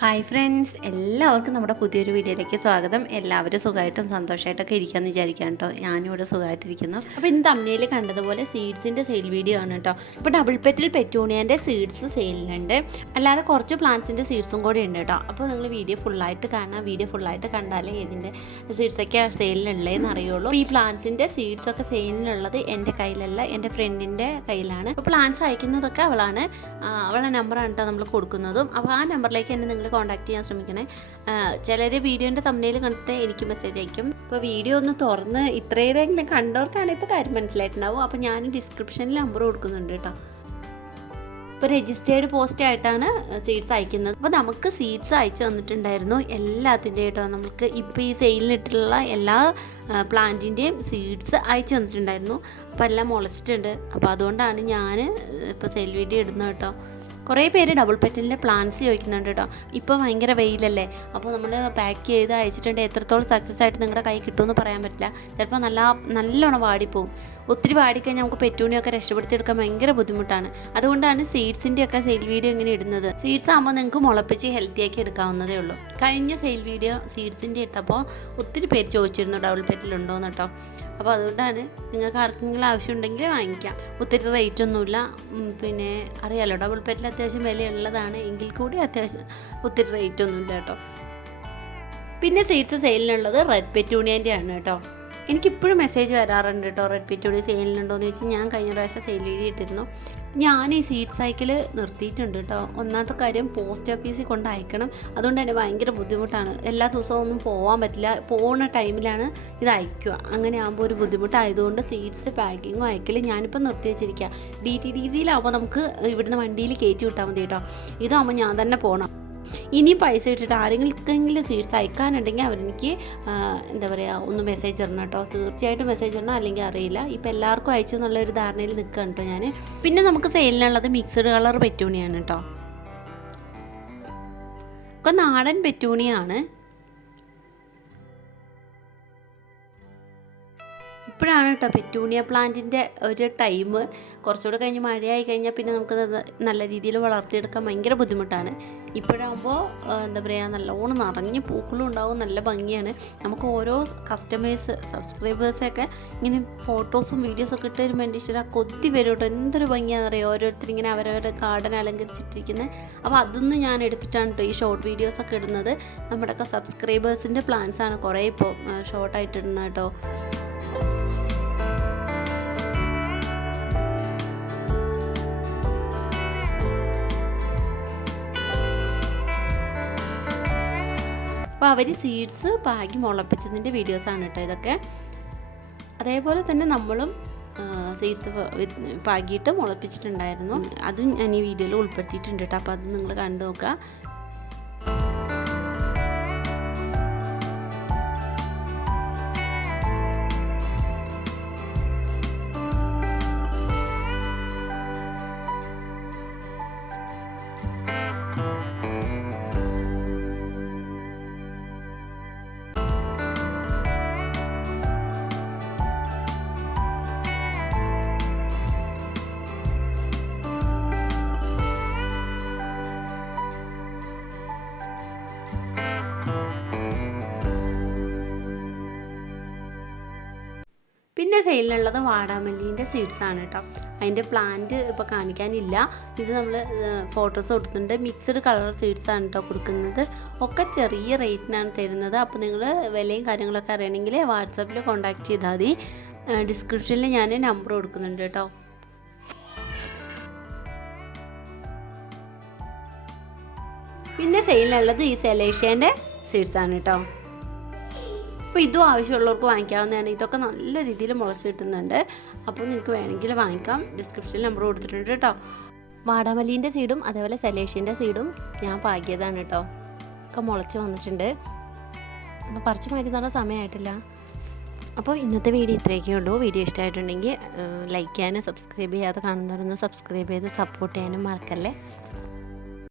Hi friends എല്ലാവർക്കും നമ്മുടെ പുതിയൊരു വീഡിയോയിലേക്ക് സ്വാഗതം. എല്ലാവരും സുഖമായിട്ടും സന്തോഷമായിട്ടൊക്കെ ഇരിക്കാമെന്ന് വിചാരിക്കാം കേട്ടോ ഞാനിവിടെ സുഖമായിട്ടിരിക്കുന്നു. അപ്പോൾ ഇന്ന് തമിഴിൽ കണ്ടതുപോലെ സീഡ്സിന്റെ സെയിൽ വീഡിയോ ആണ് കേട്ടോ ഇപ്പോൾ ഡബിൾ പെറ്റിൽ പെറ്റൂണിയന്റെ സീഡ്സ് സെയിലിനുണ്ട് അല്ലാതെ കുറച്ച് പ്ലാന്റ്സിന്റെ സീഡ്സും കൂടി ഉണ്ട് കേട്ടോ അപ്പോൾ നിങ്ങൾ വീഡിയോ ഫുള്ളായിട്ട് കാണാം വീഡിയോ ഫുള്ളായിട്ട് കണ്ടാലേ ഇതിന്റെ സീഡ്സൊക്കെ സെയിലിനുള്ളതെന്ന് അറിയുള്ളൂ. ഈ പ്ലാന്റ്സിന്റെ സീഡ്സൊക്കെ സെയിലിനുള്ളത് എന്റെ കയ്യിലല്ല എന്റെ ഫ്രണ്ടിന്റെ കയ്യിലാണ്. അപ്പോൾ പ്ലാന്റ്സ് അയക്കുന്നതൊക്കെ അവളാണ് അവളെ നമ്പറാണ് കേട്ടോ നമ്മൾ കൊടുക്കുന്നതും. അപ്പോൾ ആ നമ്പറിലേക്ക് എന്നെ നിങ്ങൾ കോൺടാക്ട് ചെയ്യാൻ ശ്രമിക്കണേ. ചിലർ വീഡിയോന്റെ തമ്മിൽ കണ്ടിട്ട് എനിക്ക് മെസ്സേജ് അയക്കും. ഇപ്പോൾ വീഡിയോ ഒന്ന് തുറന്ന് ഇത്രയേരെങ്കിലും കണ്ടവർക്കാണ് ഇപ്പോൾ കാര്യം മനസ്സിലായിട്ടുണ്ടാവും അപ്പോൾ ഞാൻ ഡിസ്ക്രിപ്ഷനിൽ നമ്പർ കൊടുക്കുന്നുണ്ട് കേട്ടോ ഇപ്പോൾ രജിസ്റ്റേർഡ് പോസ്റ്റ് ആയിട്ടാണ് സീഡ്സ് അയക്കുന്നത്. അപ്പോൾ നമുക്ക് സീഡ്സ് അയച്ചു തന്നിട്ടുണ്ടായിരുന്നു എല്ലാത്തിന്റെ കേട്ടോ നമുക്ക് ഇപ്പോൾ ഈ സെയിലിനിട്ടുള്ള എല്ലാ പ്ലാന്റിന്റെയും സീഡ്സ് അയച്ചു തന്നിട്ടുണ്ടായിരുന്നു. അപ്പോൾ എല്ലാം മുളച്ചിട്ടുണ്ട്. അപ്പോൾ അതുകൊണ്ടാണ് ഞാൻ ഇപ്പോൾ സെയിൽ വീഡിയോ ഇടുന്നത് കേട്ടോ കുറേ പേര് ഡബിൾ പെറ്റലിന്റെ പ്ലാൻസ് ചോദിക്കുന്നുണ്ട് കേട്ടോ. ഇപ്പോൾ ഭയങ്കര വെയിലല്ലേ? അപ്പോൾ നമ്മൾ പാക്ക് ചെയ്ത് അയച്ചിട്ടുണ്ട്. എത്രത്തോളം സക്സസ് ആയിട്ട് നിങ്ങളുടെ കൈ കിട്ടുമെന്ന് പറയാൻ പറ്റില്ല. ചിലപ്പോൾ നല്ല നല്ലോണം വാടിപ്പോവും. ഒത്തിരി വാടിക്കഴിഞ്ഞാൽ നമുക്ക് പെറ്റൂണിയൊക്കെ രക്ഷപ്പെടുത്തിയെടുക്കാൻ ഭയങ്കര ബുദ്ധിമുട്ടാണ്. അതുകൊണ്ടാണ് സീഡ്സിന്റെ ഒക്കെ സെയിൽ വീഡിയോ ഇങ്ങനെ ഇടുന്നത്. സീഡ്സ് ആകുമ്പോൾ നിങ്ങൾക്ക് മുളപ്പിച്ച് ഹെൽത്തി ആക്കി എടുക്കാവുന്നതേ ഉള്ളൂ. കഴിഞ്ഞ സെയിൽ വീഡിയോ സീഡ്സിന്റെ ഇട്ടപ്പോൾ ഒത്തിരി പേര് ചോദിച്ചിരുന്നു ഡബിൾ പെറ്റിലുണ്ടോയെന്ന് കേട്ടോ അപ്പോൾ അതുകൊണ്ടാണ് നിങ്ങൾക്ക് ആർക്കെങ്കിലും ആവശ്യമുണ്ടെങ്കിൽ വാങ്ങിക്കാം. ഒത്തിരി റേറ്റ് ഒന്നുമില്ല. പിന്നെ അറിയാലോ ഡബിൾ പെറ്റിൽ അത്യാവശ്യം വിലയുള്ളതാണ്. എങ്കിൽ കൂടി അത്യാവശ്യം ഒത്തിരി റേറ്റ് ഒന്നുമില്ല കേട്ടോ. പിന്നെ സീഡ്സ് സെയിലിനുള്ളത് റെഡ് പെറ്റൂണിയന്റെ ആണ് കേട്ടോ. എനിക്കിപ്പോഴും മെസ്സേജ് വരാറുണ്ട് കേട്ടോ റെഡ് പിറ്റോടി സെയിലിലുണ്ടോ എന്ന് ചോദിച്ചാൽ ഞാൻ കഴിഞ്ഞ പ്രാവശ്യം സെയിൽ വീഡിയോ ഇട്ടിരുന്നു ഞാൻ ഈ സീറ്റ് സൈക്കിൾ നിർത്തിയിട്ടുണ്ട് കേട്ടോ ഒന്നാമത്തെ കാര്യം പോസ്റ്റ് ഓഫീസിൽ കൊണ്ട് അയക്കണം. അതുകൊണ്ട് തന്നെ ഭയങ്കര ബുദ്ധിമുട്ടാണ്. എല്ലാ ദിവസവും ഒന്നും പോകാൻ പറ്റില്ല. പോകുന്ന ടൈമിലാണ് ഇത് അയക്കുക. അങ്ങനെ ആകുമ്പോൾ ഒരു ബുദ്ധിമുട്ടായതുകൊണ്ട് സീഡ്സ് പാക്കിങ്ങും അയക്കൽ ഞാനിപ്പോൾ നിർത്തി വെച്ചിരിക്കുക ഡി ടി ഡി സിയിലാവുമ്പോൾ നമുക്ക് ഇവിടുന്ന് വണ്ടിയിൽ കയറ്റി വിട്ടാൽ മതി കേട്ടോ ഇതാകുമ്പോൾ ഞാൻ തന്നെ പോകണം ഇനി പൈസ ഇട്ടിട്ട് ആരെങ്കിലും സീഡ്സ് അയക്കാനുണ്ടെങ്കിൽ അവരെനിക്ക് എന്താ പറയുക ഒന്ന് മെസ്സേജ് ഇടണം കേട്ടോ. തീർച്ചയായിട്ടും മെസ്സേജ് ഇടണം അല്ലെങ്കിൽ അറിയില്ല. ഇപ്പം എല്ലാവർക്കും അയച്ചു എന്നുള്ള ഒരു ധാരണയിൽ നിൽക്കുകയാണ് കേട്ടോ ഞാൻ പിന്നെ നമുക്ക് സെയിലിനുള്ളത് മിക്സഡ് കളർ പെറ്റൂണിയാണ് കേട്ടോ. ഒക്കെ നാടൻ പെറ്റൂണിയാണ്. ഇപ്പോഴാണ് കേട്ടോ പെറ്റൂണിയ പ്ലാന്റിന്റെ ഒരു ടൈം. കുറച്ചുകൂടെ കഴിഞ്ഞ് മഴയായി കഴിഞ്ഞാൽ പിന്നെ നമുക്ക് നല്ല രീതിയിൽ വളർത്തിയെടുക്കാൻ ഭയങ്കര ബുദ്ധിമുട്ടാണ്. ഇപ്പോഴാകുമ്പോൾ എന്താ പറയുക നല്ലോണം നിറഞ്ഞ് പൂക്കളും ഉണ്ടാവും നല്ല ഭംഗിയാണ്. നമുക്ക് ഓരോ കസ്റ്റമേഴ്സ് സബ്സ്ക്രൈബേഴ്സൊക്കെ ഇങ്ങനെ ഫോട്ടോസും വീഡിയോസൊക്കെ ഇട്ട് തരുമ്പോൾ എന്റെ ഇഷ്ടം കൊത്തി വരും കേട്ടോ. എന്തൊരു ഭംഗിയാണെന്നറിയോ? ഓരോരുത്തർ ഇങ്ങനെ അവരവരുടെ ഗാർഡൻ അലങ്കരിച്ചിട്ടിരിക്കുന്നത് അപ്പോൾ അതൊന്ന് ഞാൻ എടുത്തിട്ടാണ് കേട്ടോ ഈ ഷോർട്ട് വീഡിയോസൊക്കെ ഇടുന്നത്. നമ്മുടെയൊക്കെ സബ്സ്ക്രൈബേഴ്സിന്റെ പ്ലാൻസാണ് കുറേ ഇപ്പോൾ ഷോർട്ടായിട്ട് കേട്ടോ. അപ്പോൾ അവർ സീഡ്സ് പാകി മുളപ്പിച്ചതിന്റെ വീഡിയോസാണ് കേട്ടോ ഇതൊക്കെ. അതേപോലെ തന്നെ നമ്മളും സീഡ്സ് പാകിയിട്ട് മുളപ്പിച്ചിട്ടുണ്ടായിരുന്നു. അതും ഞാൻ ഈ വീഡിയോയിൽ ഉൾപ്പെടുത്തിയിട്ടുണ്ട് കേട്ടോ അപ്പോൾ അത് നിങ്ങൾ കണ്ടു നോക്കുക പിന്നെ സെയിലിനുള്ളത് വാടാമല്ലീന്റെ സീഡ്സ് ആണ് കേട്ടോ. അതിന്റെ പ്ലാന്റ് ഇപ്പോൾ കാണിക്കാനില്ല. ഇത് നമ്മൾ ഫോട്ടോസ് കൊടുത്തിട്ടുണ്ട്. മിക്സ്ഡ് കളർ സീഡ്സ് ആണ് കേട്ടോ കൊടുക്കുന്നത്. ഒക്കെ ചെറിയ റേറ്റിനാണ് തരുന്നത്. അപ്പോൾ നിങ്ങൾ വിലയും കാര്യങ്ങളൊക്കെ അറിയണമെങ്കിൽ വാട്സാപ്പിൽ കോൺടാക്ട് ചെയ്താൽ മതി. ഡിസ്ക്രിപ്ഷനിൽ ഞാൻ നമ്പർ കൊടുക്കുന്നുണ്ട് കേട്ടോ. പിന്നെ സെയിലിനുള്ളത് ഈ സെലേഷ്യേന്റെ സീഡ്സ് ആണ് കേട്ടോ. അപ്പോൾ ഇതും ആവശ്യമുള്ളവർക്ക് വാങ്ങിക്കാവുന്നതാണ്. ഇതൊക്കെ നല്ല രീതിയിൽ മുളച്ച് കിട്ടുന്നുണ്ട്. അപ്പോൾ നിങ്ങൾക്ക് വേണമെങ്കിൽ വാങ്ങിക്കാം. ഡിസ്ക്രിപ്ഷനിൽ നമ്പർ കൊടുത്തിട്ടുണ്ട് കേട്ടോ. വാടാമല്ലീന്റെ സീഡും അതേപോലെ സലേഷ്യന്റെ സീഡും ഞാൻ പാകിയതാണ് കേട്ടോ. ഒക്കെ മുളച്ച് വന്നിട്ടുണ്ട്. അപ്പോൾ പറിച്ച് മരുന്നുള്ള സമയമായിട്ടില്ല. അപ്പോൾ ഇന്നത്തെ വീഡിയോ ഇത്രയൊക്കെ ഉള്ളൂ. വീഡിയോ ഇഷ്ടമായിട്ടുണ്ടെങ്കിൽ ലൈക്ക് ചെയ്യാനും സബ്സ്ക്രൈബ് ചെയ്യാതെ കാണുന്നവരൊന്ന് സബ്സ്ക്രൈബ് ചെയ്ത് സപ്പോർട്ട് ചെയ്യാനും മറക്കല്ലേ?